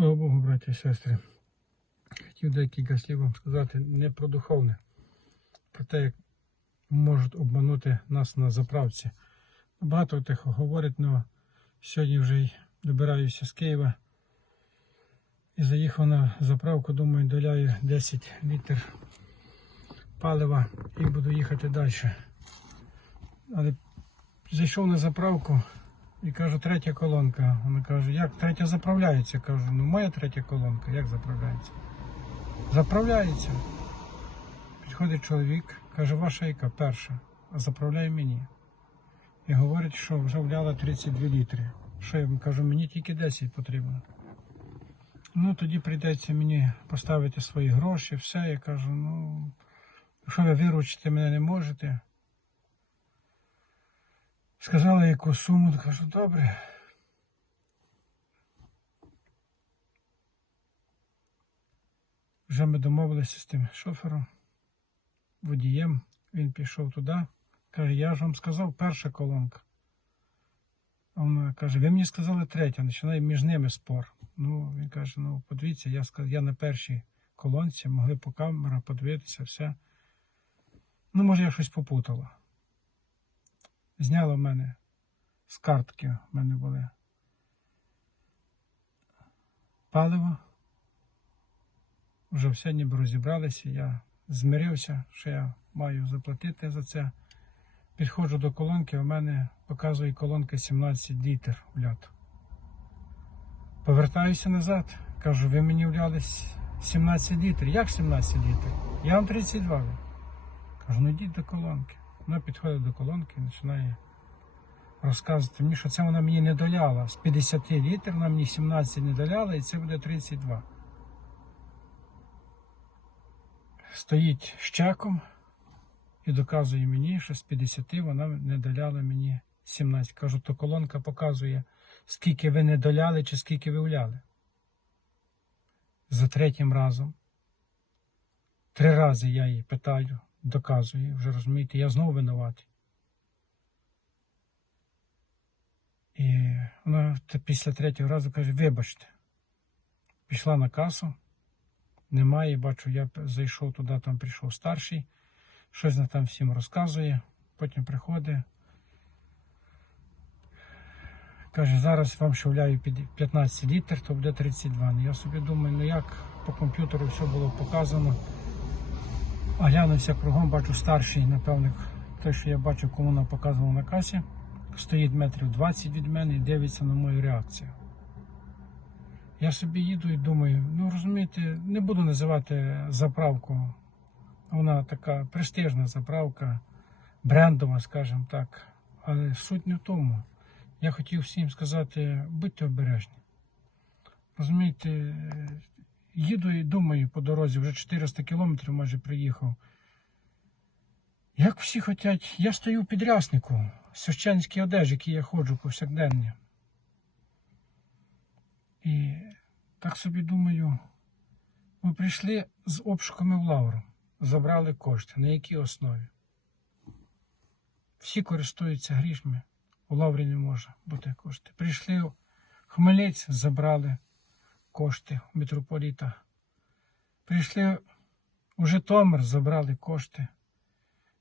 Слава Богу, браті і сестри. Хотів декілька слів вам сказати не про духовне, про те, як можуть обманути нас на заправці. Багато тих говорять, але сьогодні вже й добираюся з Києва і заїхав на заправку, думаю, доляю 10 літр палива і буду їхати далі. Але зайшов на заправку і кажу, третя колонка. Вона каже, як третя заправляється? Кажу, ну моя третя колонка, як заправляється? Заправляється. Підходить чоловік, каже, ваша яка перша, а заправляє мені. І говорить, що вже вляла 32 літри. Що я кажу, мені тільки 10 потрібно. Ну, тоді прийдеться мені поставити свої гроші, все. Я кажу, ну, що ви виручити мене не можете. Сказала яку суму, кажу, добре. Вже ми домовилися з тим шофером, водієм. Він пішов туди. Каже, я ж вам сказав, перша колонка. А вона каже, ви мені сказали третя, починає між ними спор. Ну, він каже, ну подивіться, я сказав, я на першій колонці, могли по камерах подивитися, все. Ну, може, я щось попутала. Зняла в мене з картки, в мене були паливо. Вже все ніби розібралися. Я змирився, що я маю заплатити за це. Підходжу до колонки, у мене показує колонка 17 літр влято. Повертаюся назад, кажу, ви мені вляли 17 літрів. Як 17 літрів? Я вам 32. Кажу, ну йдіть до колонки. Вона підходить до колонки і починає розказувати мені, що це вона мені не доляла. З 50 літрів вона мені 17 не доляла, і це буде 32. Стоїть з і доказує мені, що з 50 вона не доляла мені 17. Кажу, то колонка показує, скільки ви не доляли чи скільки ви вляли. За третім разом. Три рази я її питаю, доказую, вже розумієте, я знову винуватий. І вона після третього разу каже, вибачте, пішла на касу, немає, бачу, я зайшов туди, там прийшов старший, щось там всім розказує, потім приходить. Каже, зараз вам шовляю під 15 літр, то буде 32. Ну, Я собі думаю, ну як по комп'ютеру все було показано. А глянувся кругом, бачу старший, напевно, той, що я бачу, кому вона показувала на касі, стоїть метрів 20 від мене і дивиться на мою реакцію. Я собі їду і думаю, ну розумієте, не буду називати заправку. Вона така престижна заправка, брендова, скажімо так. Але суть не в тому. Я хотів всім сказати, будьте обережні. Розумієте, їду і думаю по дорозі, вже 400 кілометрів майже приїхав. Як всі хочуть, я стою в підряснику, священській одежі, якій я ходжу повсякденно. І так собі думаю, ми прийшли з обшуками в лавру, забрали кошти. На якій основі? Всі користуються грішми, у лаврі не може бути кошти. Прийшли в Хмельниць, забрали кошти у митрополіта. Прийшли у Житомир, забрали кошти.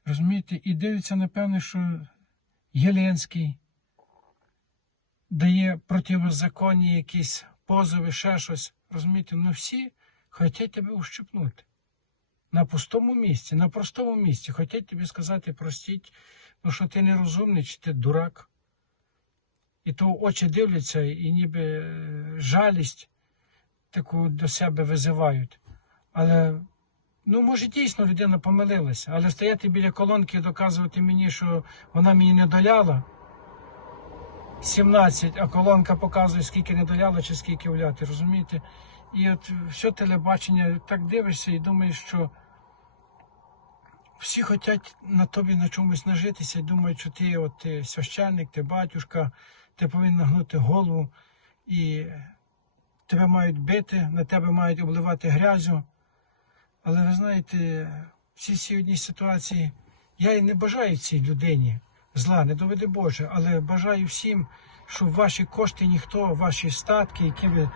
Розумієте, і дивиться, напевне, що Єленський дає противозаконні якісь позови, ще щось. Розумієте, ну всі хочуть тебе ущипнути. На пустому місці, на простому місці. Хочуть тобі сказати, простіть, ну що ти нерозумний, чи ти дурак. І то очі дивляться, і ніби е, жалість таку до себе визивають. Але, ну, може, дійсно людина помилилася, але стояти біля колонки і доказувати мені, що вона мені не доляла. 17, а колонка показує, скільки не доляла чи скільки вляти, розумієте? І от все телебачення так дивишся і думаєш, що всі хочуть на тобі на чомусь нажитися і думають, що ти от ти священник, ти батюшка, ти повинен нагнути голову і тебе мають бити, на тебе мають обливати грязю. Але ви знаєте, всі ці одній ситуації, я і не бажаю цій людині зла, не доведи Боже, але бажаю всім, щоб ваші кошти ніхто, ваші статки, які ви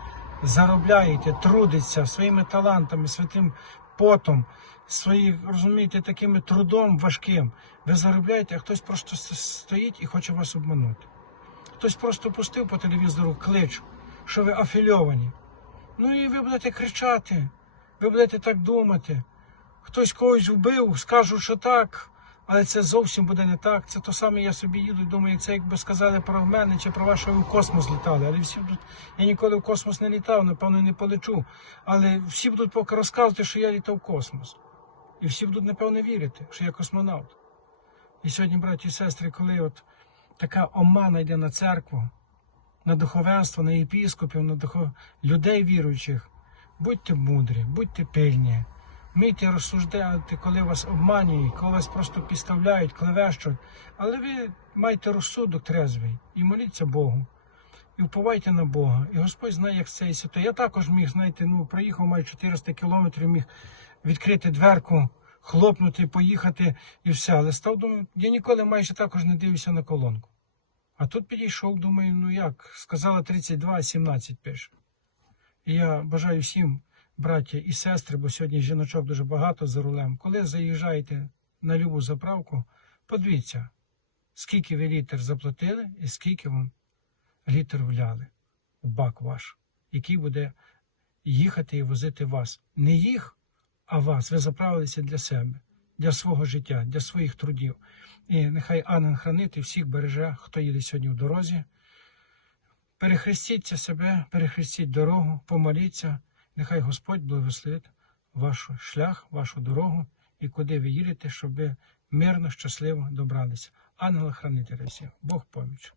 заробляєте, трудиться своїми талантами, святим потом, свої, розумієте, таким трудом важким. Ви заробляєте, а хтось просто стоїть і хоче вас обманути. Хтось просто пустив по телевізору клич, що ви афільовані. Ну і ви будете кричати, ви будете так думати. Хтось когось вбив, скажуть, що так, але це зовсім буде не так. Це то саме я собі їду, і думаю, це якби сказали про мене чи про вас, що ви в космос літали. Але всі будуть, я ніколи в космос не літав, напевно, не полечу. Але всі будуть поки розказувати, що я літав в космос. І всі будуть, напевно, вірити, що я космонавт. І сьогодні, браті і сестри, коли от така омана йде на церкву, на духовенство, на єпіскопів, на духов... людей віруючих, будьте мудрі, будьте пильні. Вмійте розсуждати, коли вас обманюють, коли вас просто підставляють, клевещуть. Але ви маєте розсудок трезвий і моліться Богу. І вповайте на Бога. І Господь знає, як з цієї ситуації. Я також міг, знаєте, ну, проїхав майже 400 кілометрів, міг відкрити дверку, хлопнути, поїхати і все. Але став думаю, я ніколи майже також не дивився на колонку. А тут підійшов, думаю, ну як, сказала 32, а 17 пише. І я бажаю всім, браття і сестри, бо сьогодні жіночок дуже багато за рулем. Коли заїжджаєте на любу заправку, подивіться, скільки ви літр заплатили і скільки вам літр вляли у бак ваш, який буде їхати і возити вас. Не їх, а вас. Ви заправилися для себе, для свого життя, для своїх трудів. І нехай Ангел хранити всіх береже, хто їде сьогодні в дорозі. Перехрестіться себе, перехрестіть дорогу, помоліться. Нехай Господь благословить ваш шлях, вашу дорогу і куди ви їдете, щоб ви мирно, щасливо добралися. Ангела хранителя всіх, Бог поміч.